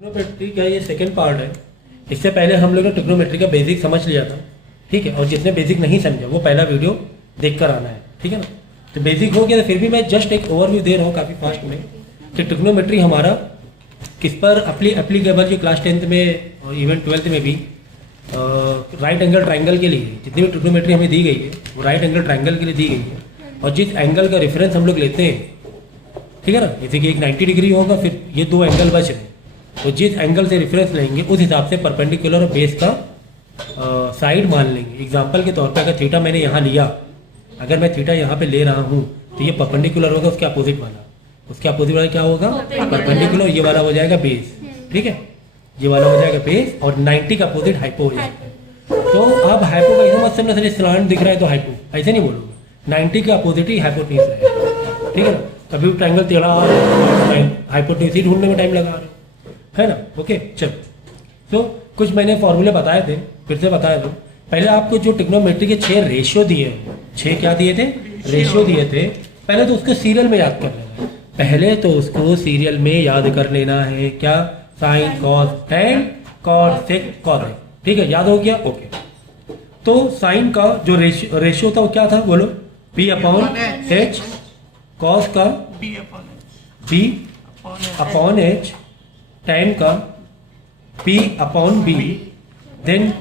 Trigonometry का ये second part है। इससे पहले हम लोग ने ट्रिग्नोमेट्री का बेसिक समझ लिया था, ठीक है। और जिसने बेसिक नहीं समझा वो पहला वीडियो देख कर आना है, ठीक है ना। तो बेसिक हो गया, तो फिर भी मैं जस्ट एक ओवरव्यू दे रहा हूँ काफ़ी फास्ट में कि ट्रिग्नोमेट्री हमारा किस पर एप्लीकेबल, जो क्लास 10th में और इवन 12th में भी राइट एंगल ट्राइंगल के लिए जितनी भी ट्रिग्नोमेट्री हमें दी गई है वो राइट एंगल ट्राइंगल के लिए दी गई है। और जिस एंगल का रेफरेंस हम लोग लेते हैं, ठीक है ना, जैसे कि एक 90 डिग्री होगा, फिर ये दो एंगल बच रहे, तो जिस एंगल से रेफरेंस लेंगे उस हिसाब से परपेंडिकुलर और बेस का साइड मान लेंगे। एग्जांपल के तौर पे अगर थीटा मैंने यहाँ लिया, अगर मैं थीटा यहाँ पे ले रहा हूँ तो ये परपेंडिकुलर होगा उसके अपोजिट वाला, उसके अपोजिट वाला क्या होगा, परपेंडिकुलर। ये वाला हो जाएगा बेस, ठीक है, ये वाला हो जाएगा बेस, और 90 का अपोजिट हाइपो हो जाएगा। तो अब हाइपो का ऐसा मत समझना सर स्लैंट दिख रहा है तो हाइपो, ऐसे नहीं बोलोगे। 90 के अपोजिट ही हाइपोटेन्यूज रहेगा, ठीक है ना। कभी भी ट्राइंगल टेढ़ा हाइपोटेन्यूज ही ढूंढने में टाइम लगा रहे हो, है ना। ओके चलो, तो कुछ मैंने फॉर्मूले बताए थे, फिर से बताया दो। पहले आपको जो ट्रिग्नोमेट्री के 6 रेशियो दिए, 6 क्या दिए थे, रेशियो दिए थे। पहले तो उसको सीरियल में याद कर लेना, पहले तो उसको सीरियल में याद कर लेना है। क्या, sine cos tan cos sec cos, ठीक है, याद हो गया। ओके, तो साइन का जो रेशियो था वो क्या था, बोलो, बी अपॉन एच, कॉस का बी अपॉन एच, टेन का P upon B, then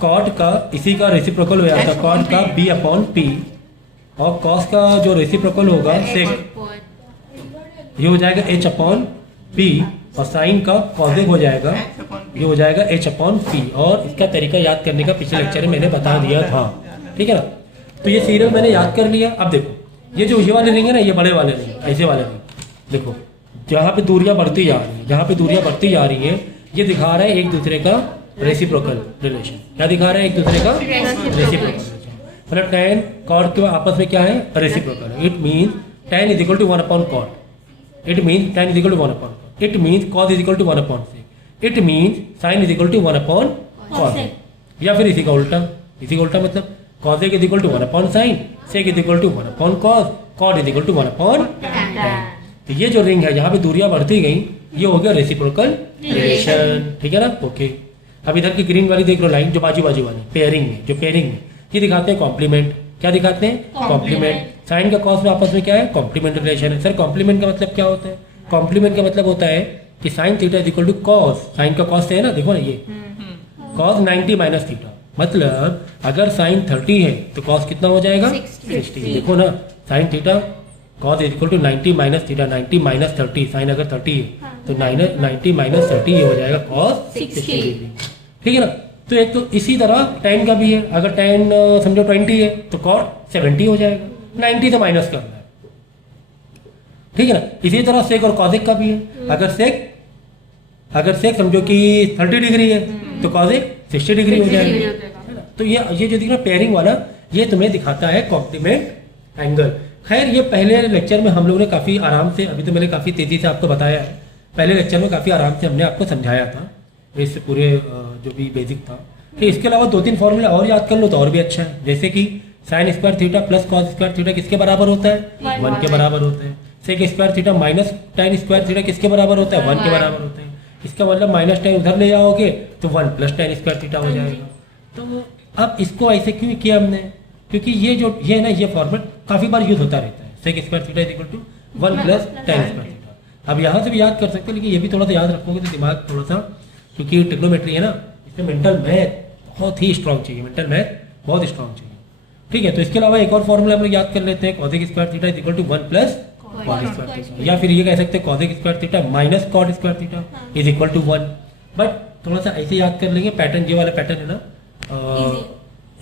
cot का इसी का रेसिप्रोकल हो जाता है, कॉट का बी अपॉन पी, और कॉस का जो रेसिप्रोकल होगा सेक, ये हो जाएगा एच अपॉन पी, और साइन का कॉसेक हो जाएगा, ये हो जाएगा एच अपॉन पी। और इसका तरीका याद करने का पिछले लेक्चर में मैंने बता दिया था, ठीक है ना। तो ये सीरियल मैंने याद कर लिया। अब देखो ये जो ये वाले रिंग है ना, ये बड़े वाले रिंग, ऐसे वाले रिंग देखो, जहाँ पे दूरियां बढ़ती जा रही है, जहाँ पे दूरियां बढ़ती जा रही है, ये दिखा रहा है एक दूसरे का रेसिप्रोकल रिलेशन। क्या दिखा रहा है, एक दूसरे का रेसिप्रोकल, मतलब टेन कॉट के आपस में क्या है, reciprocal. It means tan is equal to 1 upon cot, it means tan is equal to 1 upon cot, it means cos is equal to 1 upon sec, it means sine is equal to 1 upon cosec, या फिर इसी का उल्टा, इसी का उल्टा मतलब cosec is equal to 1 upon sine, sec is equal to 1 upon cos, cot is equal to 1 upon ten. तो ये जो रिंग है जहाँ पे दूरियां बढ़ती गई, ये हो गया रेसिप्रोकल रिलेशन, ठीक है ना। ओके, अब इधर की ग्रीन वाली देख लो लाइन, जो बाजू बाजू वाली पेयरिंग में, जो पेयरिंग में ये दिखाते हैं कॉम्प्लीमेंट। क्या दिखाते हैं, कॉम्प्लीमेंट। साइन का कॉस में आपस में क्या है, कॉम्प्लीमेंट रिलेशन है। सर कॉम्प्लीमेंट का मतलब क्या होता है, कॉम्प्लीमेंट का मतलब होता है कि sine theta is equal to cos, sine का कॉस है ना, देखो ना ये कॉस 90 माइनस थीटा, मतलब अगर साइन 30 है तो कॉस कितना हो जाएगा, 60। देखो ना, sine theta cos is equal to 90 minus theta, 90 minus 30, sine अगर 30 है तो 90 माइनस 30 ये हो जाएगा कॉस 60 डिग्री, ठीक है ना। तो एक तो इसी तरह टेन का भी है, अगर टेन समझो 20 है तो कॉट 70 हो जाएगा, 90 से माइनस करना है, ठीक है ना। इसी तरह सेक और कॉसेक का भी है, अगर सेक समझो कि 30 डिग्री है तो कॉसेक 60 डिग्री हो जाएगा, है ना। तो ये जो दिख रहा पेयरिंग वाला, ये तुम्हें दिखाता है कॉम्प्लीमेंट एंगल। खैर ये पहले लेक्चर में हम लोगों ने काफ़ी आराम से, अभी तो मैंने काफ़ी तेज़ी से आपको बताया है, पहले लेक्चर में काफ़ी आराम से हमने आपको समझाया था इस पूरे जो भी बेसिक था। तो इसके अलावा 2-3 फॉर्मूले और याद कर लो तो और भी अच्छा है, जैसे कि sine square theta plus cos square theta किसके बराबर होता है, 1 के बराबर होता है। Sec square theta minus tan square theta किसके बराबर होता है, 1 के बराबर होता है। इसका मतलब माइनस टेन उधर ले जाओगे तो 1 प्लस टेन स्क्वायर थीटा हो जाएगा। तो अब इसको ऐसे क्यों किया हमने, क्योंकि ये है ना, ये फॉर्मेट काफ़ी बार यूज होता रहता है, sec square theta is equal to 1 plus tan square theta. अब यहाँ से भी याद कर सकते हैं, लेकिन ये भी थोड़ा सा याद रखोगे तो दिमाग थोड़ा सा, क्योंकि ट्रिग्नोमेट्री है ना, इसमें मेंटल मैथ बहुत ही स्ट्रॉन्ग चाहिए, मेंटल मैथ बहुत स्ट्रॉन्ग चाहिए, ठीक है। तो इसके अलावा एक और फॉर्मूला हम लोग याद कर लेते हैं, cosec square theta is equal to 1 plus cot square theta, या फिर ये कह सकते हैं cosec square theta minus cot square theta is equal to 1। But थोड़ा सा ऐसे याद कर लेंगे, पैटर्न ये वाला पैटर्न है ना,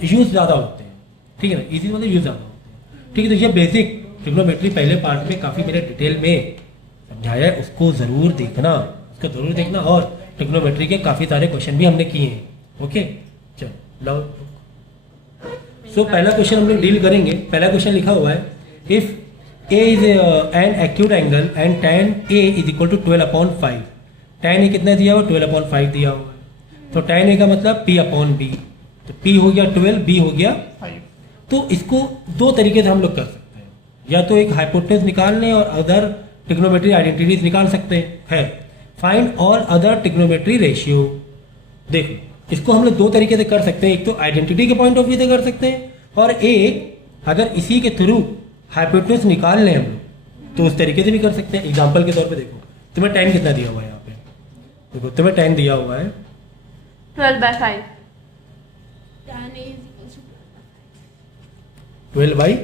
यूज ज़्यादा होते हैं, ठीक है ना, इजी मतलब यूज ज़्यादा होते हैं, ठीक है। तो ये बेसिक ट्रिग्नोमेट्री पहले पार्ट में काफ़ी मैंने डिटेल में समझाया है, उसको ज़रूर देखना, उसको ज़रूर देखना। और ट्रिग्नोमेट्री के काफ़ी सारे क्वेश्चन भी हमने किए हैं, ओके। चलो सो पहला क्वेश्चन हम लोग डील करेंगे। पहला क्वेश्चन लिखा हुआ है, if A is an acute angle and tan A is equal to 12 upon 5, tan A कितना दिया हुआ, 12 अपॉन 5 दिया हुआ है। तो tan ए का मतलब p अपॉन बी, तो p हो गया 12, b हो गया 5। तो इसको दो तरीके से हम लोग कर सकते हैं, या तो एक हाइपोटेन्यूज निकाल लें और अदर ट्रिग्नोमेट्री आइडेंटिटीज निकाल सकते हैं। Find all other trigonometry ratio. देखो इसको हम लोग दो तरीके से कर सकते हैं, एक तो आइडेंटिटी के पॉइंट ऑफ व्यू से कर सकते हैं, और एक अगर इसी के थ्रू हाइपोटेन्यूज निकाल लें हम लोग तो उस तरीके से भी कर सकते हैं। एग्जाम्पल के तौर पे देखो तुम्हें टाइम कितना दिया हुआ है यहाँ पे, देखो तुम्हें टाइम दिया हुआ है 12/5। 12/5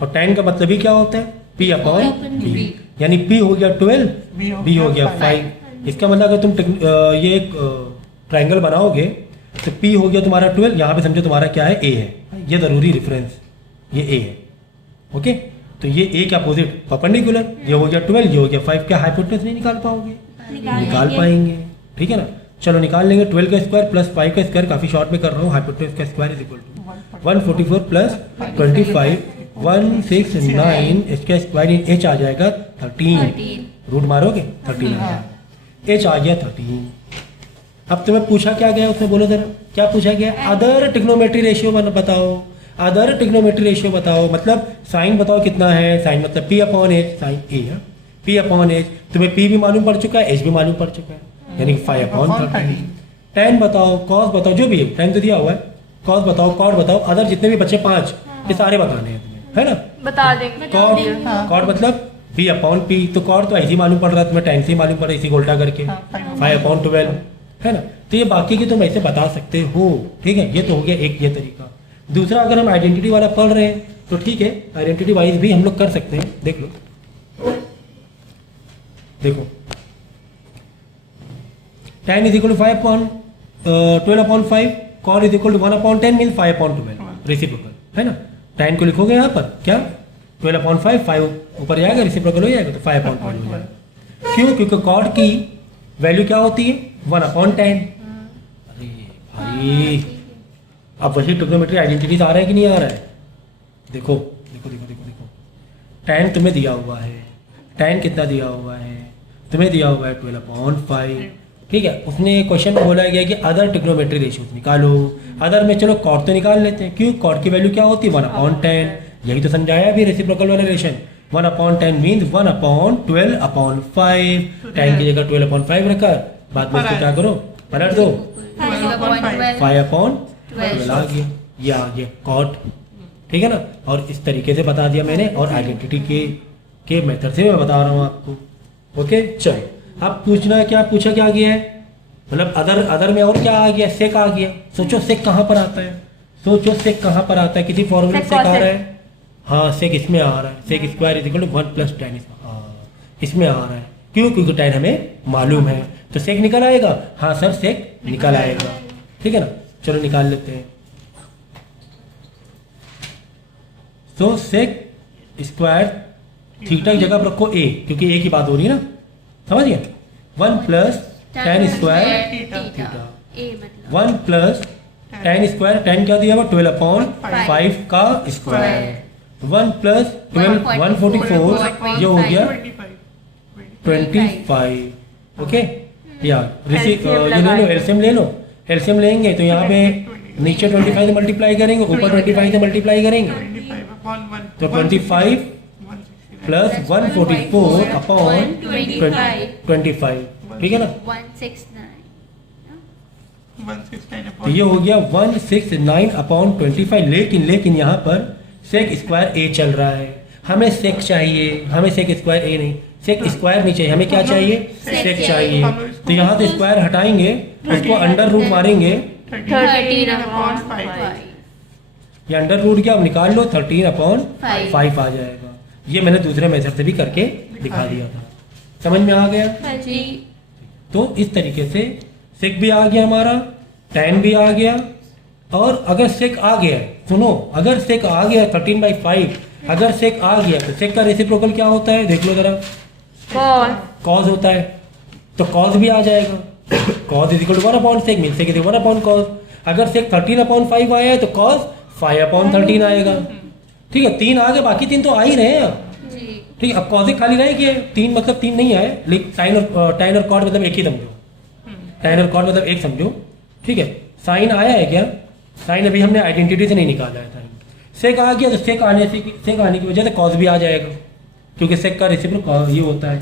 और टाइम का मतलब ही क्या होता है P अपॉन B, यानी P हो गया 12, B हो गया 5। इसका मतलब अगर तुम ये एक ट्रायंगल बनाओगे तो P हो गया तुम्हारा 12, यहाँ पे समझो तुम्हारा क्या है A है, ये ज़रूरी रेफरेंस, ये A है। ओके, तो ये A के अपोजिट परपेंडिकुलर, ये हो गया 12, ये हो गया 5। क्या हाइपोटेन्यूज नहीं निकाल पाओगे? निकाल पाएंगे, ठीक है ना। चलो निकाल लेंगे 12 का स्क्वायर प्लस 5 का स्क्वायर, काफ़ी शॉर्ट में कर रहा हूँ। हाइपोटेन्यूज का square is equal to 144 plus 25 169, इसका स्क्वायर इन h आ जाएगा 13, रूट मारोगे 13 आ जाएगा, h आ गया 13। अब तुम्हें पूछा क्या गया उसमें, बोलो जरा क्या पूछा गया? अदर ट्रिग्नोमेट्री रेशियो बताओ, अदर ट्रिग्नोमेट्री रेशियो बताओ, मतलब साइन बताओ कितना है, साइन मतलब P अपॉन एच, साइन ए है P अपॉन एच। तुम्हें P भी मालूम पड़ चुका है, H भी मालूम पड़ चुका है, यानी 5 अपॉन 13। टेन बताओ, कॉस बताओ, जो भी है, टेन तो दिया हुआ है, कॉस बताओ, कॉट बताओ, अदर जितने भी बच्चे 5 ये सारे बताने हैं तुम्हें, है ना। बता देंगे। कॉट मतलब B अपॉन P, तो कॉट तो ऐसे ही मालूम पड़ रहा है तुम्हें, टेन से ही मालूम पड़ रहा है, इसी को उल्टा करके 5 अपॉन 12, है ना। तो ये बाकी की तुम ऐसे बता सकते हो, ठीक है। ये तो हो गया एक ये तरीका। दूसरा, अगर हम आइडेंटिटी वाला पढ़ रहे हैं तो ठीक है, आइडेंटिटी वाइज भी हम लोग कर सकते हैं। देख लो, देखो tan is equal to 5 upon 12 upon 5, cot is equal to 1 upon 10 mean 5 upon 12 reciprocal, है ना। tan को लिखोगे यहाँ पर क्या 12 अपॉन 5, 5 ऊपर जाएगा, रेसिप्रोकल हो जाएगा तो 5 अपॉन 12 हो जाएगा। क्यों? क्योंकि कॉट की वैल्यू क्या होती है 1 अपॉन 10। अरे भाई, अब वही ट्रिग्नोमेट्री आइडेंटिटीज आ रहा है कि नहीं आ रहा है? देखो देखो देखो देखो देखो, tan तुम्हें दिया हुआ है, tan कितना दिया हुआ है तुम्हें दिया हुआ है 12 अपॉन 5, ठीक है। उसने क्वेश्चन में बोला गया कि अदर ट्रिग्नोमेट्री रेशियोज निकालो। अदर में चलो कॉट तो निकाल लेते हैं, क्यों? कॉट की वैल्यू क्या होती है 1 अपॉन 10, यही तो समझाया अभी रेसिप्रोकल वाला relation. 1 upon 10 means 1 upon 12 upon 5, 10 की जगह 12 अपॉन 5 रखा, बाद में इसको क्या करो पलट दो, 5 अपॉन 12 आ गया, ये आ गया कॉट, ठीक है ना। और इस तरीके से बता दिया मैंने, और आइडेंटिटी के मेथड से मैं बता रहा हूँ आपको। ओके, चलो अब पूछना क्या, पूछा क्या गया है, मतलब अदर में और क्या आ गया, सेक आ गया। सोचो सेक कहाँ पर आता है, सोचो सेक कहाँ पर आता है, किसी फॉर्मूले से आ रहा है। हाँ, सेक इसमें आ रहा है, sec square is equal to 1 plus tan, इसमें आ रहा है। क्यों? क्योंकि tan हमें मालूम है, तो सेक निकल आएगा। हाँ सर, सेक निकल आएगा, ठीक है ना। चलो निकाल लेते हैं। तो सेक स्क्वायर थीटा की जगह पर रखो a, क्योंकि a की बात हो रही है ना, समझ गए। 1 plus tan square theta, 1 plus tan square, tan क्या दिया हुआ 12 अपॉन 5 का स्क्वायर, 1 प्लस 12 144, ये हो गया 25। ओके, यार ये ले लो, एलसीएम ले लो। एलसीएम लेंगे तो यहाँ पे नीचे 25 से मल्टीप्लाई करेंगे, ऊपर 25 से मल्टीप्लाई करेंगे, तो 25 प्लस 144 अपॉन 25, ठीक है ना। 169 तो ये हो गया 169 अपॉन 25। लेकिन यहाँ पर सेक स्क्वायर ए चल रहा है, हमें सेक चाहिए, हमें सेक स्क्वायर ए नहीं, सेक स्क्वायर नहीं चाहिए, हमें क्या चाहिए, सेक चाहिए। तो यहाँ से स्क्वायर हटाएंगे, उसको अंडर रूट मारेंगे, 13 अपॉन 5। ये अंडर रूट क्या निकाल लो, 13 अपॉन 5 आ जाएगा। ये मैंने दूसरे मेथड से भी करके दिखा दिया था, समझ में आ गया। तो इस तरीके से सेक भी आ गया हमारा, tan भी आ गया, और अगर सेक आ गया, सुनो, अगर सेक आ गया 13/5, अगर सेक आ गया तो सेक का रेसिप्रोकल क्या होता है, देख लो जरा, कॉस होता है, तो कॉस भी आ जाएगा। Cos is equal to 1 upon sec mean sec is 1 upon cos. अगर सेक 13 अपॉन 5 आया है तो कॉस 5 अपॉन 13 आएगा, ठीक है। 3 आ गए, बाकी 3 तो आ ही रहे हैं अब, ठीक है। अब कॉस खाली रहे कि 3 मतलब 3 नहीं आए, लेकिन साइन और टाइन और कॉट मतलब एक ही समझो, टाइन और कॉट मतलब एक समझो, ठीक है। साइन आया है क्या, साइन अभी हमने आइडेंटिटी से नहीं निकाला है। साइन सेक आ गया तो सेक आने की वजह से कॉस भी आ जाएगा, क्योंकि सेक का रेसिप्रोकल ये होता है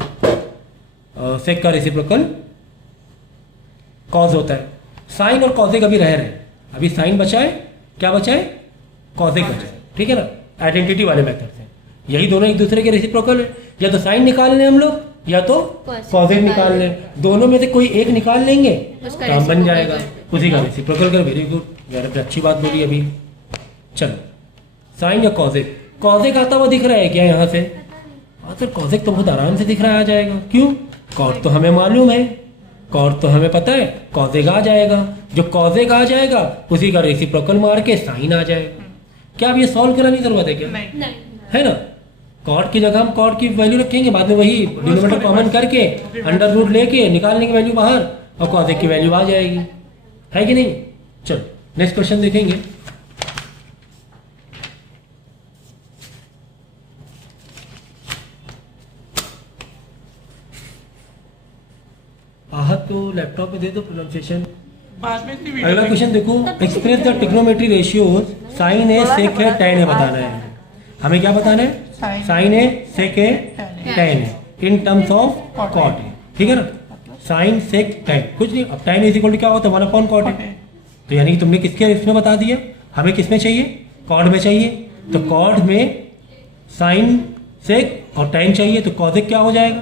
सेक का रेसिप्रोकल कॉज होता है। साइन और कॉजेक अभी रह रहे हैं, अभी साइन बचा है, क्या बचा है, कॉजेक बचा है, ठीक है ना, आइडेंटिटी वाले मेथड से। यही दोनों एक दूसरे के रेसिप्रोकल है, या तो साइन निकाल लें हम लोग या तो कॉजेक निकाल लें, दोनों में से कोई एक निकाल लेंगे काम बन जाएगा, उसी का रेसिप्रोकल कर। वेरी गुड यार, अपनी अच्छी बात बोली अभी। चलो साइन या कॉजेक, कॉजेक आता हुआ दिख रहा है क्या यहाँ से? हाँ सर कॉजेक तो बहुत आराम से दिख रहा है, आ जाएगा। क्यों? कॉट तो हमें मालूम है, कॉट तो हमें पता है, कॉजेक आ जाएगा। जो कॉजेक आ जाएगा उसी का रेसिप्रोकल मार के साइन आ जाएगा। क्या अब ये सॉल्व कराने की जरूरत है क्या? नहीं। है ना, कॉट की जगह हम कॉट की वैल्यू रखेंगे, बाद में वही डिनोमिनेटर कॉमन करके अंडर रूट लेके निकालने की वैल्यू बाहर और कॉजेक की वैल्यू आ जाएगी, है कि नहीं? चलो नेक्स्ट क्वेश्चन देखेंगे। आहत को लैपटॉप में दे दो प्रोनाउंसिएशन। बाद में इतनी अगला क्वेश्चन देखो, express the trigonometry ratios sine a sec है tan है बताना है। हमें क्या बताना है? साइन ए सेक है tan है इन टर्म्स ऑफ कॉट है, ठीक है ना। साइन सेक tan कुछ नहीं, अब tan इज इक्वल टू क्या होता है, 1/cot है। तो यानी कि तुमने किसके इसमें बता दिया, हमें किसमें चाहिए, कॉट में चाहिए। तो कॉट में साइन सेक और tan चाहिए, तो कॉजेक क्या हो जाएगा,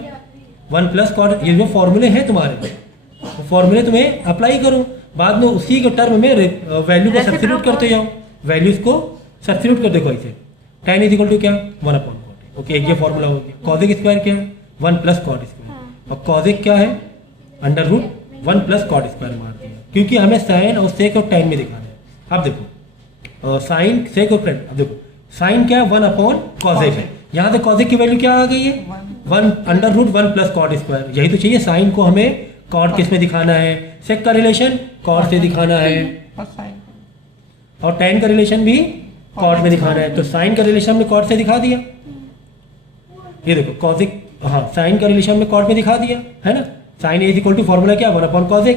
1+cot। ये जो फॉर्मूले हैं तुम्हारे, फॉर्मूले तुम्हें अप्लाई करो, बाद में उसी के टर्म में वैल्यू को सब्स्टिट्यूट करते जाओ, वैल्यूज को सब्स्टिट्यूट कर देखो ऐसे। tan इज इक्वल टू क्या, 1/cot। ओके, एक ये फॉर्मूला हो गया। कॉजेक स्क्वायर क्या है, 1+cot स्क्वायर, और कॉजेक क्या है, अंडर रूट 1+cot स्क्वायर मार दिया, क्योंकि हमें साइन और सेक और tan में दिखाना है। अब देखो साइन सेक और tan, अब देखो साइन क्या है, 1/cosec है, यहाँ से कॉजेक की वैल्यू क्या आ गई है, 1 अंडर रूट 1+cot स्क्वायर। यही तो चाहिए, साइन को हमें कॉट किस में दिखाना है, सेक का रिलेशन कॉट से दिखाना है, और tan का रिलेशन भी कॉट में दिखाना है। तो साइन का रिलेशन हमने कॉट से दिखा दिया, ये देखो कॉजेक, हाँ साइन का रिलेशन में कॉट में दिखा दिया, है ना। Sine is equal to formula क्या, 1/cosec,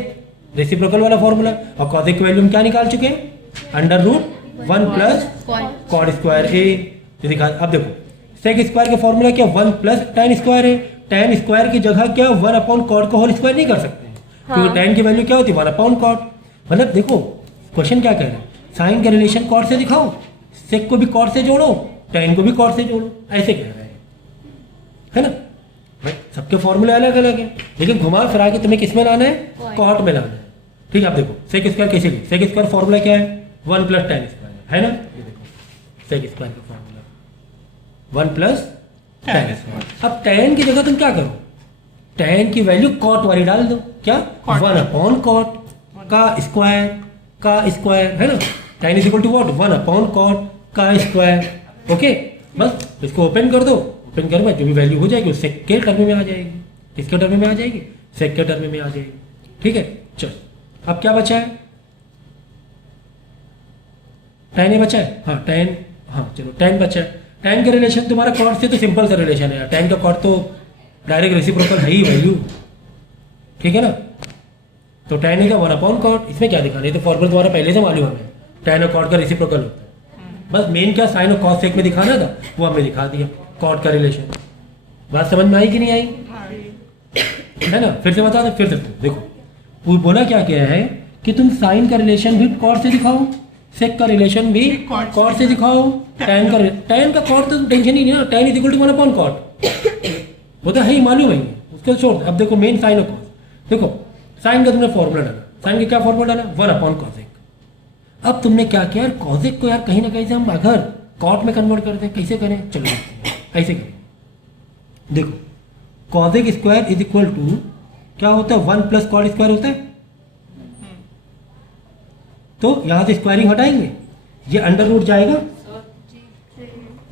रेसिप्रोकल वाला फॉर्मूला, और कॉजेक की वैल्यू हम क्या निकाल चुके हैं, अंडर रूट 1+cot स्क्वायर ए। तो दिखा, अब देखो सेक स्क्वायर का फॉर्मूला क्या, 1+tan स्क्वायर है। tan स्क्वायर की जगह क्या 1/cot का होल स्क्वायर नहीं कर सकते, क्योंकि tan की वैल्यू क्या होती है, 1/cot। मतलब देखो क्वेश्चन क्या कह रहे हैं, साइन का रिलेशन कॉट से दिखाओ, सेक को भी कॉट से जोड़ो, tan को भी कॉट से जोड़ो, ऐसे कह रहे हैं, है ना भाई। सबके फॉर्मूले अलग अलग है, लेकिन घुमा फिरा के तुम्हें किस में लाना है, कॉट में लाना है, ठीक है। आप देखो सेक स्क्वायर कैसे लिखे, सेक स्क्वायर फॉर्मूला क्या है, 1+tan स्क्वायर है ना। ये देखो सेक स्क्वायर का फॉर्मूला 1+tan स्क्वायर। अब tan की जगह तुम क्या करो, tan की वैल्यू कॉट वाली डाल दो, क्या 1/cot का स्क्वायर है ना। tan is equal to what, 1/cot का स्क्वायर। ओके, बस इसको ओपन कर दो, ओपन कर जो भी वैल्यू हो जाएगी सेक के टर्म में आ जाएगी, किसके टर्म में आ जाएगी, सेक के टर्म में आ जाएगी, ठीक है। चलो अब क्या बचा है, tan बचा है, हाँ tan, हाँ चलो tan बचा है। tan का रिलेशन तुम्हारा कॉट से तो सिंपल सा रिलेशन है, tan का कॉट तो डायरेक्ट रेसिप्रोकल है ही वैल्यू, ठीक है ना। तो tan का 1/cot, इसमें क्या दिखाना है, तो फॉर्मूला तुम्हारा पहले से मालूम है, tan और कॉट का रेसिप्रोकल होता है। बस मेन क्या साइन और कॉस सेक में दिखाना था, वो हमने दिखा दिया, कॉट का रिलेशन। बात समझ में आई कि नहीं आई, है ना। फिर से बता दो, फिर से देखो वो बोला क्या क्या है कि तुम साइन का रिलेशन भी कॉट से दिखाओ, सेक का रिलेशन भी कॉट से दिखाओ, tan का कॉट तो टेंशन ही नहीं ना, tan is equal to 1/cot, वो तो है ही मालूम है, उसको छोड़। अब देखो मेन साइन और कॉस, देखो साइन का तुमने फॉर्मूला डाला, साइन का क्या फॉर्मूला डाला, 1/cosec। अब तुमने क्या किया यार, कॉजेक को यार कहीं ना कहीं से हम अगर कॉट में कन्वर्ट करते हैं, कैसे करें, चलो ऐसे करें। देखो कॉजेक स्क्वायर इज इक्वल टू क्या होता है, 1+cot स्क्वायर होता है। तो यहां से स्क्वायरिंग हटाएंगे, ये अंडर रूट जाएगा,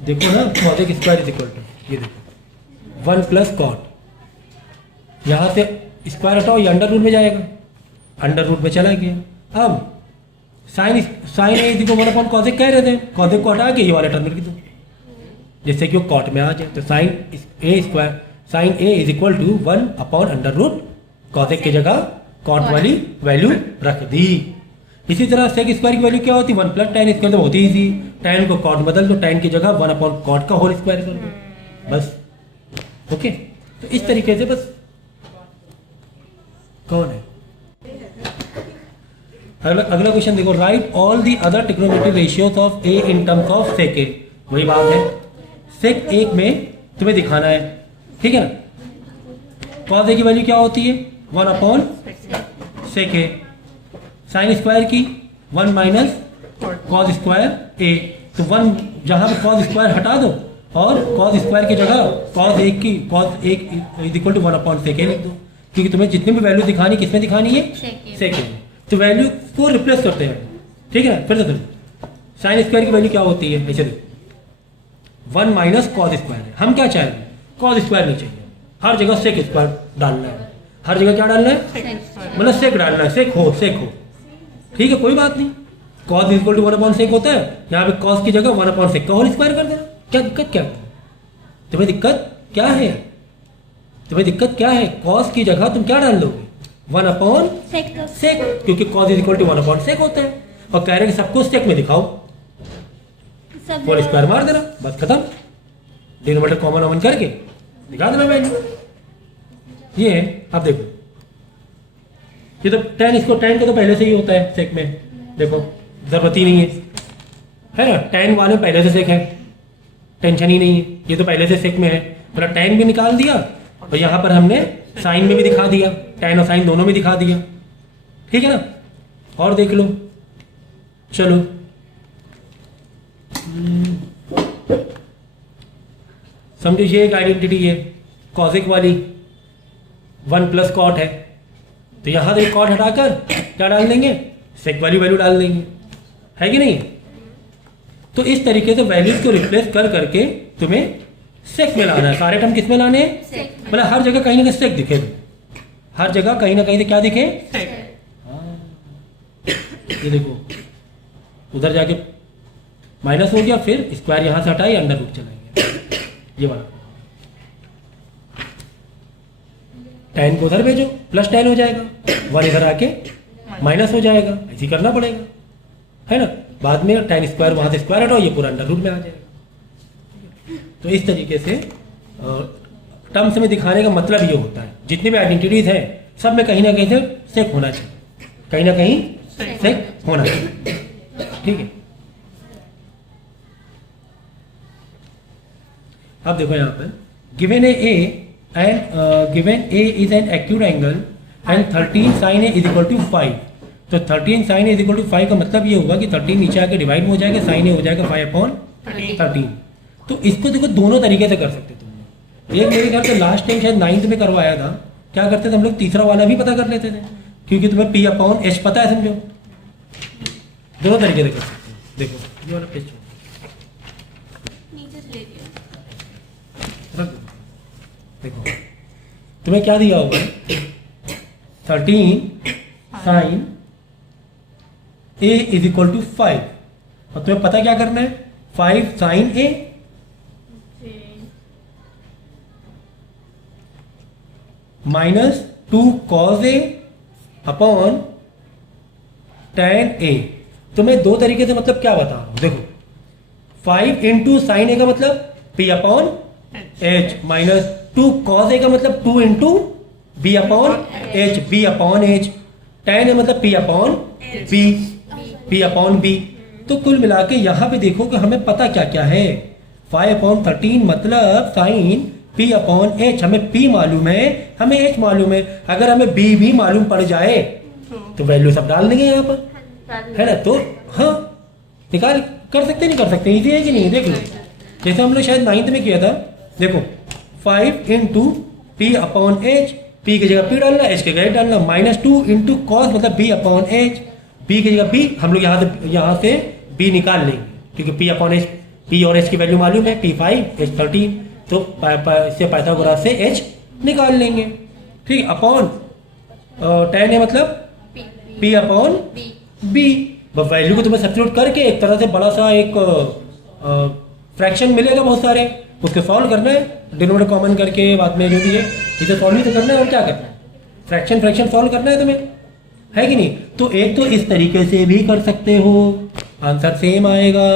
देखो ना कॉजेक स्क्वायर इज इक्वल टू, ये देखो 1+cot, यहां से स्क्वायर हटाओ, ये अंडर रूट में जाएगा, अंडर रूट में चला गया। अब sign A is equal 1/cosec कह रहे थे, कॉजेक को हटा के ये वाले टर्म लिख दो, जिससे कि वो कॉट में आ जाए। तो sine A is equal to 1/√, cosec की जगह कॉट वाली वैल्यू रख दी। इसी तरह सेक स्क्वायर की वैल्यू क्या होती है, 1+tan स्क्वायर, तो होती ही tan को कॉट बदल दो, tan की जगह 1/cot का होल स्क्वायर कर दो, बस। ओके, तो इस तरीके से बस कौन है? अगला क्वेश्चन देखो, write all the other trigonometric ratios of a in terms of sec a. वही बात है, सेक एक में तुम्हें दिखाना है, ठीक है ना। कॉस ए की वैल्यू क्या होती है? 1 अपॉन सेक ए। साइन स्क्वायर की 1 माइनस कॉस स्क्वायर ए। तो 1 जहाँ पे कॉस स्क्वायर हटा दो और कॉस स्क्वायर की जगह कॉस एक is equal to 1 upon sec a लिख दो, क्योंकि तुम्हें जितनी भी वैल्यू दिखानी किसमें दिखानी है? सेक ए। तो वैल्यू को रिप्लेस करते हैं, ठीक है ना। फिर से साइन स्क्वायर की वैल्यू क्या होती है? ऐसे देखो 1 माइनस कॉस स्क्वायर है। हम क्या चाहेंगे? कॉस स्क्वायर नहीं चाहिए, हर जगह सेक स्क्वायर डालना है। हर जगह क्या डालना है? मतलब सेक डालना है, सेक हो। ठीक है, कोई बात नहीं। Cos equal to 1 upon sec होता है, यहाँ पे कॉस की जगह 1 अपॉन सेक का होल स्क्वायर कर देना। क्या दिक्कत क्या है तुम्हें? दिक्कत क्या है तुम्हें? दिक्कत क्या है? कॉस की जगह तुम क्या डाल दोगे? 1 अपॉन सेक, क्योंकि cos is equal to 1 upon sec होता है। और कह रहे हैं कि सबको सेक में दिखाओ, होल स्क्वायर मार देना, बस खत्म। डिनोमिनेटर कॉमन करके दिखा देना वैल्यू। ये है, आप देखो, ये तो tan का तो पहले से ही होता है सेक में, देखो जरूरत ही नहीं है ना। tan वाले पहले से सेक है, टेंशन ही नहीं है। ये तो पहले से सेक में है, मतलब tan भी निकाल दिया और यहाँ पर हमने साइन में भी दिखा दिया, tan और साइन दोनों में दिखा दिया, ठीक है ना। और देख लो, चलो समझो ये एक आइडेंटिटी है कॉसिक वाली, 1 प्लस कॉट है, तो यहाँ से कॉट हटाकर क्या डाल देंगे? सेक वाली वैल्यू डाल देंगे, है कि नहीं। तो इस तरीके से वैल्यूज को रिप्लेस कर करके तुम्हें सेक में लाना है। सारे टर्म किस में लाने हैं? मतलब हर जगह कहीं ना कहीं सेक दिखे, हर जगह कहीं ना कहीं से क्या दिखे? हाँ, ये देखो उधर जाके माइनस हो गया, फिर स्क्वायर यहाँ से हटाई, अंडर रूट चलाएंगे, ये वाला। tan को उधर भेजो, प्लस tan हो जाएगा, 1 इधर आके माइनस हो जाएगा, ऐसे ही करना पड़ेगा, है ना। बाद में tan स्क्वायर वहाँ से स्क्वायर हटाओ, ये पूरा अंडर रूट में आ जाएगा। तो इस तरीके से टर्म्स में दिखाने का मतलब ये होता है, जितनी भी आइडेंटिटीज हैं सब में कहीं ना कहीं से सेक होना चाहिए, कहीं ना कहीं सेक होना चाहिए, ठीक है। अब देखो यहाँ पर given A and given a is an acute angle and 13 sin a is equal to 5, तो 13 sin a is equal to 5 का मतलब ये होगा कि 13 नीचे आके डिवाइड हो जाएगा, sin a हो जाएगा 5 अपॉन 13। तो इसको देखो दोनों तरीके से कर सकते तुम। एक मेरे ख्याल से लास्ट टाइम शायद 9th में करवाया था, क्या करते थे हम लोग? तीसरा वाला भी पता कर लेते थे, क्योंकि तुम्हें p अपॉन h पता है, समझो। दोनों तरीके से कर सकते हो। देखो ये वाला पेज देखो, तुम्हें क्या दिया होगा? 13 sine a is equal to 5, और तुम्हें पता क्या करना है? 5 sine a minus 2 cos a upon tan a। तुम्हें दो तरीके से मतलब क्या बता रहा हूं, देखो 5 इंटू साइन a का मतलब p upon h, minus 2 cos a का मतलब 2 into B upon H, B upon H, tan a मतलब p upon b, p upon b। तो कुल मिला के यहाँ पे देखो कि हमें पता क्या क्या है। 5 अपॉन 13 मतलब साइन p अपॉन h, हमें p मालूम है, हमें h मालूम है। अगर हमें b भी मालूम पड़ जाए तो वैल्यू सब डाल देंगे यहाँ पर, है ना। तो हाँ, निकाल कर सकते नहीं कर सकते, इजी है कि नहीं? देख लो, जैसे हम लोग शायद 9th में किया था, देखो 5 into P upon H, P की जगह पी डालना, एच की जगह डालना, माइनस 2 इंटू कॉस मतलब बी अपॉन एच, बी की जगह बी, हम लोग यहाँ से बी निकाल लेंगे, क्योंकि पी अपॉन एच, पी और एच की वैल्यू मालूम है, पी 5 एच 13, तो इससे पाइथागोरस से एच निकाल लेंगे, ठीक। अपॉन tan है मतलब पी अपॉन बी। वैल्यू को तुम्हें सब्स्टिट्यूट करके एक तरह से बड़ा सा एक फ्रैक्शन मिलेगा, बहुत सारे, उसको सॉल्व करना है, डिनोमिनेटर कॉमन करके, बाद में जो भी है इसे सॉल्व ही तो करना है, और क्या करना है? फ्रैक्शन सॉल्व करना है तुम्हें, है कि नहीं? तो एक तो इस तरीके से भी कर सकते हो, आंसर सेम आएगा,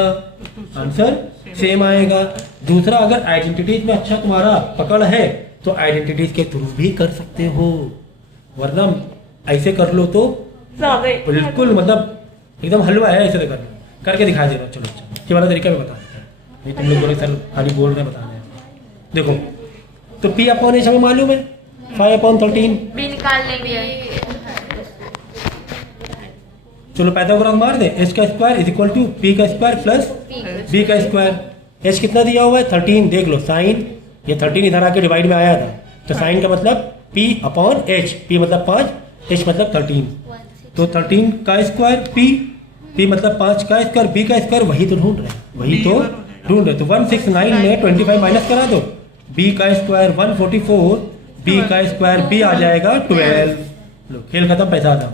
आंसर सेम आएगा। दूसरा, अगर आइडेंटिटीज में अच्छा तुम्हारा पकड़ है तो आइडेंटिटीज के थ्रू भी कर सकते हो, वरना ऐसे कर लो तो Sorry. बिल्कुल मतलब एकदम हलवा है, ऐसे तो करना, करके दिखा दे रहा हूँ। चलो अच्छा, ये वाला तरीका मैं बता देता हूँ, नहीं तुम लोग बोले सर खाली बोल रहे हैं बता रहे हैं। देखो तो P अपॉन H हमें मालूम है 5/13। B निकाल लेंगे। चलो पाइथागोरस मार दे, h का square is equal to p का स्क्वायर प्लस b का स्क्वायर। h कितना दिया हुआ है 13, देख लो साइन ये 13 इधर आके डिवाइड में आया था, तो साइन का मतलब p अपॉन h, p मतलब 5, h मतलब 13, तो 13 का स्क्वायर p मतलब 5 का स्क्वायर, b का स्क्वायर वही तो ढूंढ रहे हैं, वही तो ढूंढ रहे। तो 169 में 25 माइनस करा दो, b का स्क्वायर 144, b का स्क्वायर b आ जाएगा 12। लो खेल खत्म, पैसा आता,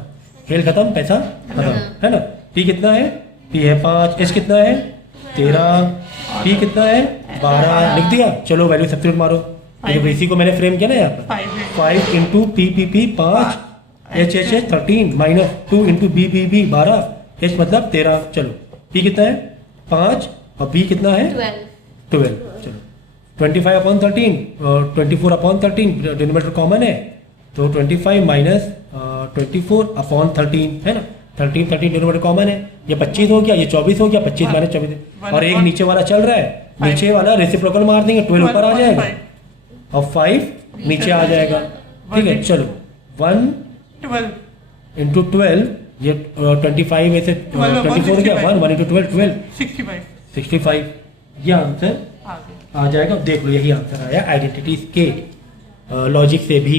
खेल खत्म पैसा खत्म, है ना। p कितना है, p है 5, h कितना है 13, p कितना है 12, लिख दिया। चलो वैल्यू सब्स्टिट्यूट मारो, तो इसी को मैंने फ्रेम किया ना यहाँ पर, 5 into p 5, h 13 minus 2 into b 12, h मतलब 13। चलो p कितना है 5 और b कितना है 12। चलो 25/13 और 24/13 डिनोमिनेटर कॉमन है, तो 25 माइनस 24/13 है ना, 13 डिनोमिनेटर कॉमन है, ये 25 हो गया, ये 24 हो गया, 25 माइनस 24 और एक नीचे वाला चल रहा है, नीचे वाला रेसिप्रोकल मार देंगे, 12 ऊपर आ जाएगा और 5 नीचे आ जाएगा। ठीक है चलो 1 इंटू 12, ये 25 में से 24 हो गया, 1 इंटू 12 65, ये आंसर आ जाएगा। देख लो यही आंसर आया आइडेंटिटीज के लॉजिक से भी,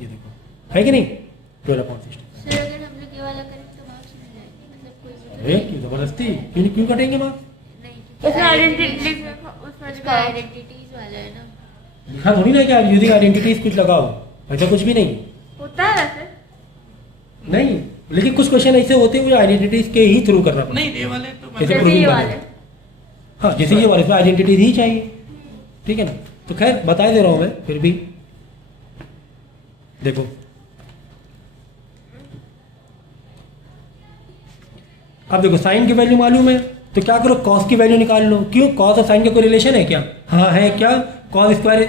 ये देखो है कि नहीं 12/60। सर अगर हम लोग ये वाला करें तो मार्क्स मिल जाएंगे, मतलब कोई अरे क्यों जबरदस्ती, क्यों कटेंगे मार्क्स? नहीं उसमें आइडेंटिटी उसमें आइडेंटिटीज वाला है ना। लिखा थोड़ी ना क्या यूजिंग आइडेंटिटीज कुछ लगाओ, ऐसा कुछ भी नहीं होता है वैसे। नहीं, लेकिन कुछ क्वेश्चन ऐसे होते हैं जो आइडेंटिटीज के ही थ्रू करना पड़ता है। नहीं ये वाले तो जैसे जैसे proving ये करना वाले। है। हाँ जैसे ये वाले इसमें आइडेंटिटीज ही चाहिए, ठीक है ना। तो खैर बता दे रहा हूँ मैं फिर भी, देखो अब देखो साइन की वैल्यू मालूम है, तो क्या करो कॉस की वैल्यू निकाल लो। क्यों, कॉस और साइन का कोई रिलेशन है क्या? हाँ है, क्या cos square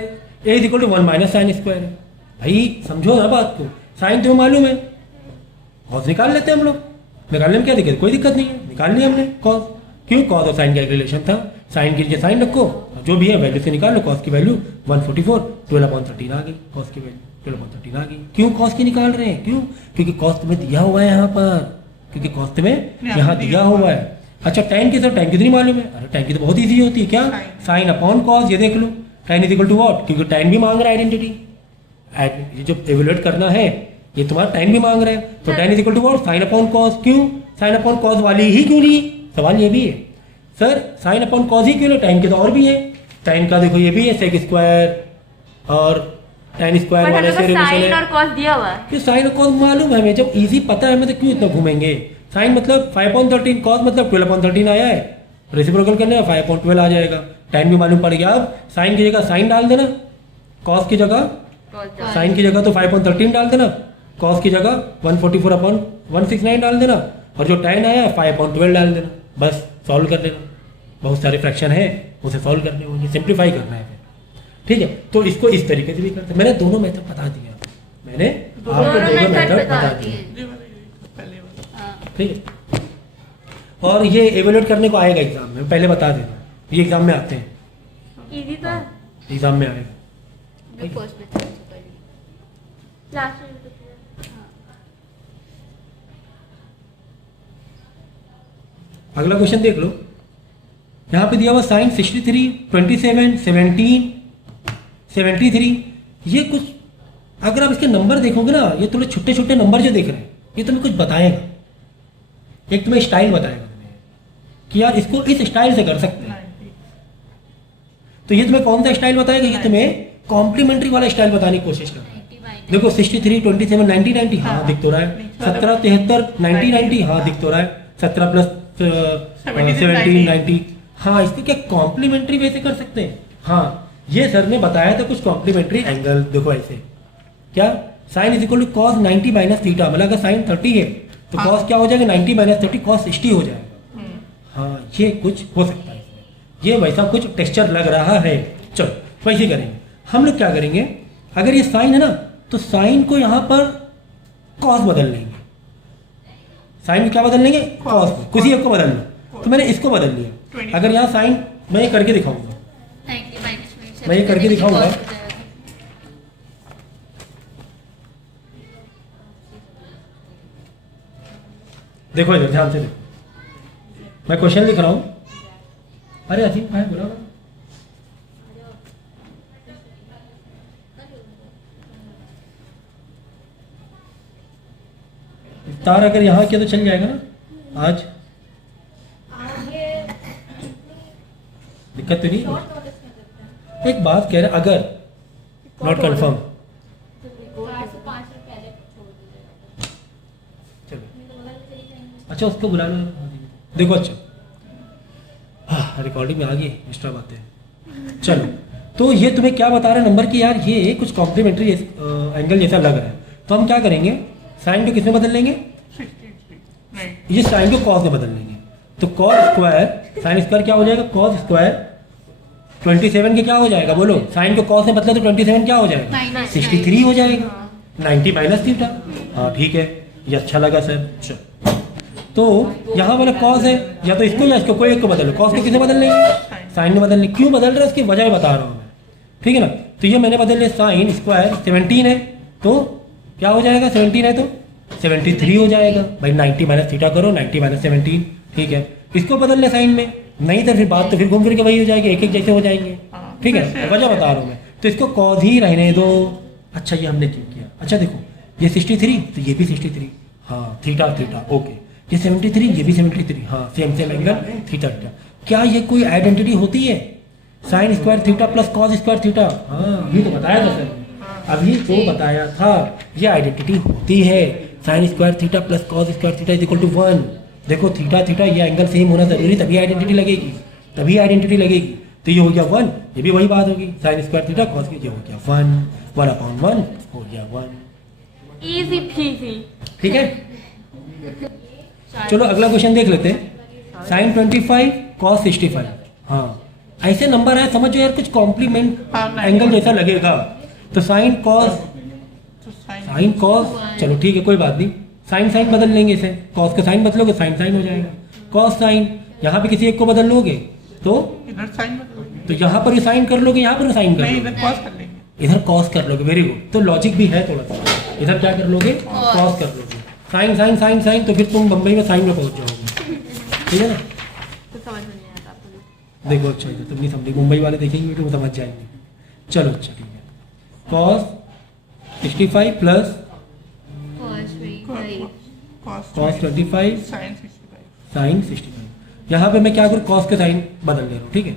A is equal to 1 minus sine square है। भाई समझो ना बात को, साइन तुम्हें मालूम है, कॉस निकाल लेते हैं हम लोग, निकालने में क्या दिक्कत, कोई दिक्कत नहीं है, निकाल लिया हमने कॉस। क्यों, कॉस और साइन का एक रिलेशन था, साइन के लिए साइन रखो, जो भी है वैल्यू से निकाल लो। कॉस की वैल्यू 144, 12/13 आ गई, कॉस की वैल्यू 12/13 आ गई। क्यों कॉस की निकाल रहे हैं, क्यों, क्योंकि कॉस तुम्हें दिया हुआ है यहाँ पर, क्योंकि कॉस तुम्हें यहाँ दिया हुआ है। अच्छा टैन की, सर टैन कितनी मालूम है? अरे टैन की तो बहुत ईजी होती है, क्या, साइन अपॉन कॉस, ये देख लो tan is equal to what, क्योंकि टैन भी मांग रहा है आइडेंटिटी, ये जो एवेल्युएट करना है ये तुम्हारा टैन भी मांग रहा है, तो tan is equal to what, sine upon cos. क्यों साइन अपॉन कॉस वाली ही क्यों ली, सवाल ये भी है सर, साइन अपॉन कॉस ही क्यों ली, टैन के तो और भी है, टैन का देखो ये भी है सेक स्क्वायर और टैन स्क्वायर वाले से रिलेशन साइन है। और कॉस दिया हुआ है। कि साइन और कॉस मालूम है हमें, जब इजी पता है हमें तो क्यों इतना घूमेंगे। साइन मतलब 5/13, कॉस मतलब 12/13 आया है, रेसिप्रोकल करने में 5/12 आ जाएगा, टैन भी मालूम पड़ गया। अब साइन की जगह साइन डाल देना, कॉस की जगह साइन की जगह तो 5/13 डाल देना, कॉस की जगह 144/169 डाल देना, और जो टैन आया 5/12 डाल देना, बस सॉल्व कर लेना। बहुत सारे फ्रैक्शन है उसे सॉल्व करने होंगे, सिंप्लीफाई करना है फिर, ठीक है। तो इसको इस तरीके से भी करते हैं, मैंने दोनों मेथड बता दिया, मैंने आपको दोनों मेथड बता दिए, पहले वाला हाँ ठीक है। और ये एवेल्युएट करने को आएगा एग्जाम में, पहले बता दे रहा हूँ, ये एग्जाम में आते हैं, इजी तो है। एग्जाम में आएगा। जो फर्स्ट में था उससे पहले। लास्ट में तो किया। अगला क्वेश्चन देख लो, यहाँ पे दिया हुआ साइन 63, 27, 17, 73, ये कुछ अगर आप इसके नंबर देखोगे ना, ये थोड़े छोटे छोटे नंबर जो देख रहे हैं ये तुम्हें कुछ बताएगा, एक तुम्हें स्टाइल बताएगा तुम्हें कि यार इसको इस स्टाइल से कर सकते हैं। तो ये तुम्हें कौन सा स्टाइल बताएगा, ये तुम्हें कॉम्प्लीमेंट्री वाला स्टाइल बताने की कोशिश करता है। 90 माइनस देखो 63, 27, 90, 90 हाँ दिख तो रहा है, 17, 73, 90, 90 हाँ दिख तो रहा है, 17 प्लस 17, 90 हाँ, इसको क्या कॉम्प्लीमेंट्री वे से कर सकते हैं। हाँ ये सर ने बताया था कुछ कॉम्प्लीमेंट्री एंगल, देखो ऐसे क्या, sine is equal to cos 90 minus theta, मतलब अगर साइन 30 है तो कॉस क्या हो जाएगा 90 माइनस 30, कॉस 60 हो जाएगा। हाँ ये कुछ हो सकता है इसमें, ये वैसा कुछ टेक्सचर लग रहा है। चलो वैसे करेंगे हम लोग, क्या करेंगे, अगर ये साइन है ना तो साइन को यहाँ पर कॉस बदल लेंगे, साइन में क्या बदल लेंगे, कॉस में, किसी एक को बदल लो। तो मैंने इसको बदल लिया। अगर यहाँ साइन, मैं ये करके दिखाऊंगा, 90 माइनस 27 मैं ये करके दिखाऊंगा। cos हो जाएगा। देखो इधर ध्यान से देखो, मैं क्वेश्चन लिख रहा हूँ। अरे अजीब भाई बोला ना, तार अगर यहाँ किया तो चल जाएगा ना आज, दिक्कत तो नहीं है? एक बात कह रहे, अगर नॉट कंफर्म, चलो अच्छा उसको बुला लो। देखो अच्छा, हाँ रिकॉर्डिंग में आ गई एक्स्ट्रा बातें। चलो तो ये तुम्हें क्या बता रहे नंबर कि यार ये कुछ कॉम्प्लीमेंट्री एंगल जैसा लग रहा है, तो हम क्या करेंगे, साइन को किसमें बदल लेंगे, 63 ये साइन को कॉस में बदल लेंगे। तो कॉस स्क्वायर साइन स्क्वायर क्या हो जाएगा, कॉस स्क्वायर 27 के क्या हो जाएगा, बोलो, साइन को कॉस में बदला तो 27 क्या हो जाएगा, Minus 63 हो जाएगा, 90 माइनस थीटा। हाँ ठीक है, ये अच्छा लगा सर। चलो तो यहाँ वाला कॉस है, या तो इसको या इसको, कोई एक को बदल लो। कॉस को किसे बदल लेंगे, साइन में बदल लेंगे। क्यों बदल रहे हैं इसकी वजह बता रहा हूँ मैं, ठीक है ना। तो ये मैंने बदल लिया, साइन स्क्वायर 17 है तो क्या हो जाएगा, 17 है तो 73 हो जाएगा भाई। 90 माइनस थीटा करो, 90 माइनस 17, ठीक है। इसको बदल ले साइन में, नहीं तो फिर बात तो फिर घूम फिर के वही हो जाएगी, एक एक जैसे हो जाएंगे, ठीक है। वजह बता रहा हूँ मैं, तो इसको कॉस ही रहने दो। अच्छा ये हमने क्यों किया, अच्छा देखो ये 63 तो ये भी 63, हाँ थीटा थीटा ओके, ये 73 ये भी 73, हाँ same same angle theta theta. क्या ये कोई आइडेंटिटी होती है, sine square theta plus cos square theta, हाँ अभी तो बताया था सर, अभी तो बताया था, ये आइडेंटिटी होती है। Sine square theta plus cos square theta is equal to 1। देखो थीटा थीटा ये एंगल सेम होना जरूरी, तभी आइडेंटिटी लगेगी, तभी आइडेंटिटी लगेगी। तो ये हो गया 1, ये भी वही बात होगी, साइन स्क्वायर थीटा कॉस की, ये हो गया 1, 1/1 हो गया 1। Easy PG. ठीक है, चलो अगला क्वेश्चन देख लेते हैं। साइन 25 कॉस 65, हाँ ऐसे नंबर है, समझो यार कुछ कॉम्प्लीमेंट एंगल जैसा लगेगा। तो साइन कॉस, तो साइन कॉस, चलो ठीक है कोई बात नहीं, साइन साइन बदल लेंगे इसे, कॉस का साइन बदलोगे साइन साइन हो जाएगा, कॉस साइन, यहाँ पे किसी एक को बदल लोगे तो इधर साइन बदलोगे, तो यहाँ पर साइन कर लोगे, यहाँ पर साइन कर नहीं लोगे, इधर कॉस कर लेंगे। इधर कॉस कर लोगे, वेरी गुड। तो लॉजिक भी है थोड़ा सा, इधर क्या कर लोगे, कॉस कर लोगे, साइन साइन साइन साइन, तो फिर तुम बम्बई में साइन में पहुंच जाओगे, ठीक है ना। तो समझ में नहीं आता आपको। देखो अच्छा है, तुम नहीं समझी, मुंबई वाले देखेंगे तो समझ जाएंगे। चलो अच्छा ठीक है, cos 65 plus cos 25 sine 65, sine 65। यहाँ पे मैं क्या करूँ, कॉस के साइन बदल ले रहा हूँ, ठीक है।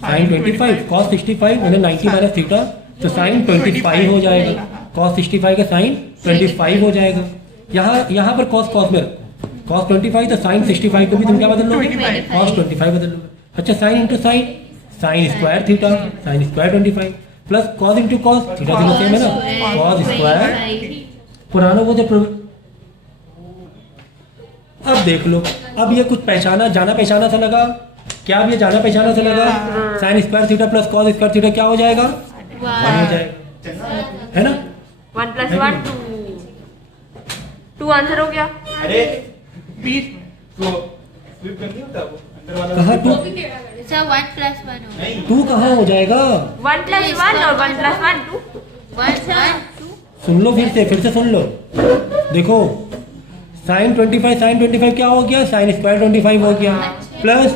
साइन 25 कॉस 65 मैंने 90 माइनस थीटा, तो साइन 25 हो जाएगा, कॉस 65 का साइन 25 हो जाएगा। यहाँ पर कॉस कॉस में रखो, कॉस 25 तो साइन 65 को भी तुम क्या बदल लोगे, 25। कॉस 25 बदल लोगे। अच्छा sine into sine, sign square theta, sine square 25 plus cos into cos, theta theta same है ना, कॉस स्क्वायर पुराना वो जो अब देख लो, अब ये कुछ पहचाना जाना पहचाना सा लगा क्या, अब ये जाना पहचाना सा लगा, sign square theta plus cos square theta क्या हो जाएगा, 1 हो जाएगा, है ना। 1 + 1 2 आंसर हो गया। अरे 20 में तो स्लिप करनी होता है वो अंदर वाला कहाँ 2 सर 1 + 1 हो नहीं 2 कहाँ हो जाएगा, 1 + 1 और 1 + 1 2। 1 1 2 सुन लो फिर से सुन लो। देखो साइन 25 क्या हो गया, साइन स्क्वायर 25 हो गया, प्लस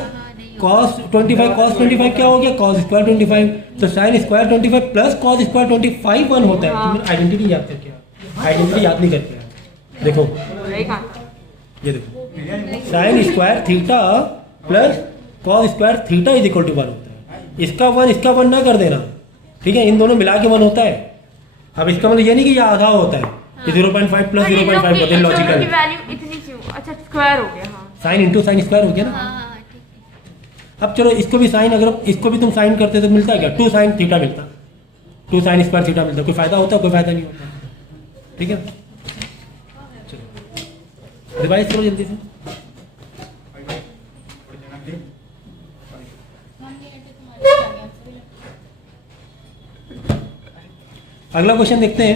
कॉस 25 क्या हो गया, कॉस स्क्वायर 25। तो sine square 25 plus cos square 25 1 होता है। तुमने आइडेंटिटी याद करके आया, आइडेंटिटी याद नहीं करके आया। देखो एक आंसर। ये देखो sine square theta plus cos square theta is equal to 1 होता है। इसका 1 ना कर देना, ठीक है, इन दोनों मिला के 1 होता है। अब इसका मतलब ये नहीं कि ये आधा होता है, ये 0.5 प्लस 0.5 होता है, लॉजिकल। वैल्यू इतनी क्यों, अच्छा स्क्वायर हो गया। हाँ साइन इंटू साइन स्क्वायर हो गया ना। हाँ ठीक है। अब चलो इसको भी साइन, अगर इसको भी तुम साइन करते तो मिलता है क्या, 2 साइन थीटा मिलता, 2 साइन स्क्वायर थीटा मिलता। कोई फायदा होता है, कोई फायदा नहीं होता, ठीक है। चलो रिवाइज करो जल्दी से। अगला क्वेश्चन देखते हैं।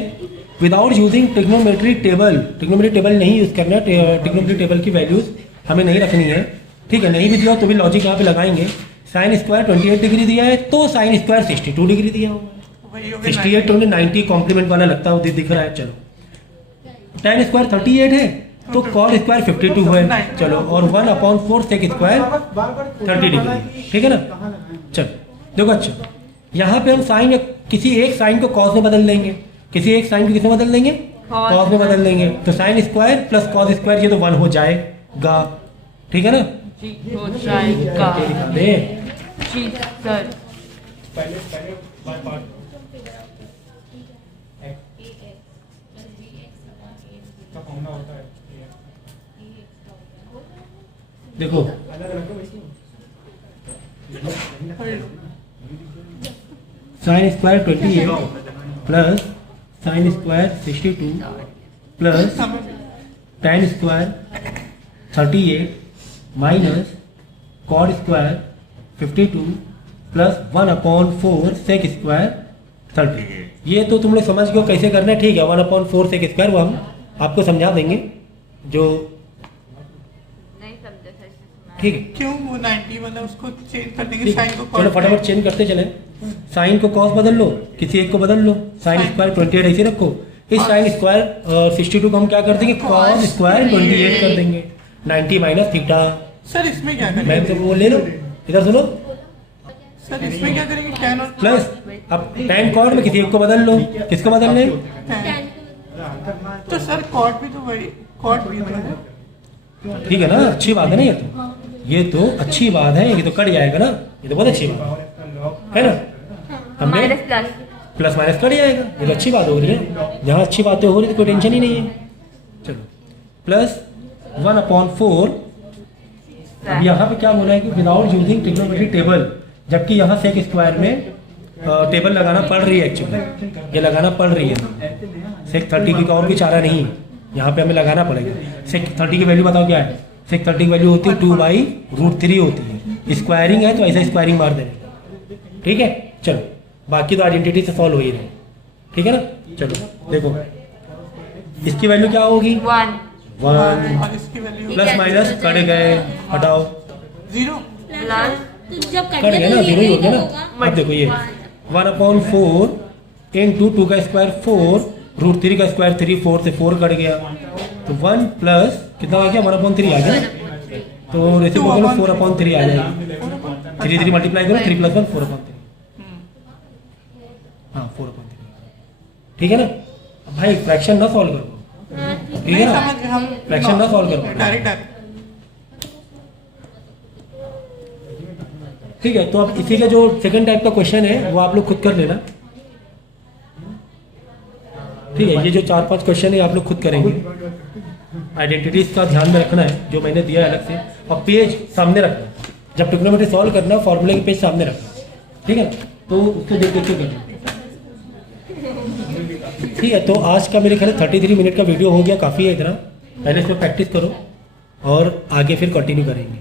विदाउट यूजिंग ट्रिग्नोमेट्री टेबल नहीं यूज़ करना है, ट्रिग्नोमेट्री टेबल की वैल्यूज़ हमें नहीं रखनी है, ठीक है। नहीं भी दिया तो भी लॉजिक यहाँ पे लगाएंगे। साइन स्क्वायर 28 डिग्री दिया है तो साइन स्क्वायर 62 डिग्री दिया होगा। वही हो गया 68 तो 90 कॉम्प्लीमेंट वाला लगता है, दिख रहा है। चलो tan स्क्वायर 38 है तो cos स्क्वायर 52 है, चलो, और 1/4 sec स्क्वायर 30 डिग्री, ठीक है ना। चलो देखो, अच्छा यहाँ पे हम साइन या किसी एक साइन को cos में बदल देंगे, किसी एक साइन को किस में बदल देंगे, cos में बदल देंगे। तो sine square plus cos square ये तो 1 हो जाएगा, ठीक है ना। जी हो जाएगा दिखा दे जी सर। पहले बाय पार्ट का फॉर्मूला होता है। देखो, अलग अलग है वैसे। Sine square 28 plus sine square 62 plus tan square 38 minus cot square 52 plus 1/4 sec square 30। ये तो तुम लोग समझ गए कैसे करना है, ठीक है। 1/4 सेक स्क्वायर वो हम आपको समझा देंगे, जो नहीं समझे सर इसमें। ठीक है। क्यों वो 90 वाला उसको चेंज कर देंगे, साइन को चलो cos फटाफट चेंज करते चले। साइन को कॉस बदल लो, किसी एक को बदल लो। साइन स्क्वायर 28 ऐसे रखो, इस साइन स्क्वायर 62 को हम क्या कर देंगे, कॉस स्क्वायर 28 कर देंगे। 90 माइनस थीटा। सर इसमें क्या मैं करेंगे, तो वो ले लो, इधर सुनो, सर इसमें क्या करेंगे, tan और प्लस अब tan कॉड में किसी एक को बदल लो, किसको बदल लें, tan। तो सर cot भी तो वही, cot भी तो है। ठीक है ना। अच्छी बात है ना, ये तो अच्छी बात है, ये तो कट जाएगा ना, ये तो बहुत अच्छी बात है ना। हमने minus plus plus minus cut जाएगा, ये तो अच्छी बात हो रही है। जहाँ अच्छी बातें हो रही तो कोई टेंशन ही नहीं है। चलो, प्लस 1/4। अब यहाँ पे क्या बोला है कि विदाउट यूजिंग ट्रिग्नोमेट्री टेबल, जबकि यहाँ सेक स्क्वायर में टेबल लगाना पड़ रही है, एक्चुअली ये लगाना पड़ रही है। सेक 30 की और भी चारा नहीं, यहाँ पे हमें लगाना पड़ेगा। सेक 30 की वैल्यू बताओ क्या है, सेक 30 की वैल्यू होती है 2/√3 होती है। स्क्वायरिंग है तो ऐसा स्क्वायरिंग मार देने, ठीक है। चलो, बाकी तो आइडेंटिटी से सॉल्व हो ही रहे, ठीक है ना। चलो देखो, इसकी वैल्यू क्या होगी, 1 1 और इसकी वैल्यू प्लस माइनस कट गए, हटाओ, 0। प्लस तो जब कट गया ना, 0 ही हो गया ना। होगा। अब देखो ये 1/4 इंटू 2 का स्क्वायर 4, √3 का स्क्वायर 3, 4 से 4 कट गया, तो 1 प्लस कितना आ गया, 1/3 आ गया। तो रेसिप्रोकल 4/3 आ जाएगा। 3 3 मल्टीप्लाई करो, 3 + 1 4/3। हाँ 4/3, ठीक है ना। अब भाई फ्रैक्शन ना सॉल्व करो, हाँ, ठीक है। ठीक है ना। समझ गए हम, फ्रैक्शन ना सॉल्व करो, डायरेक्ट ठीक है। तो अब इसी का जो सेकंड टाइप का क्वेश्चन है वो आप लोग खुद कर लेना, ठीक है। ये जो 4-5 क्वेश्चन है आप लोग खुद करेंगे। आइडेंटिटीज का ध्यान में रखना है, जो मैंने दिया है अलग से, और पेज सामने रखना। जब ट्रिग्नोमेट्री सॉल्व करना, फॉर्मूले के पेज सामने रखना, ठीक है। तो उसको देख देख के करना, ठीक है। तो आज का मेरे ख्याल 33 मिनट का वीडियो हो गया, काफ़ी है इतना। पहले इसमें प्रैक्टिस करो और आगे फिर कंटिन्यू करेंगे।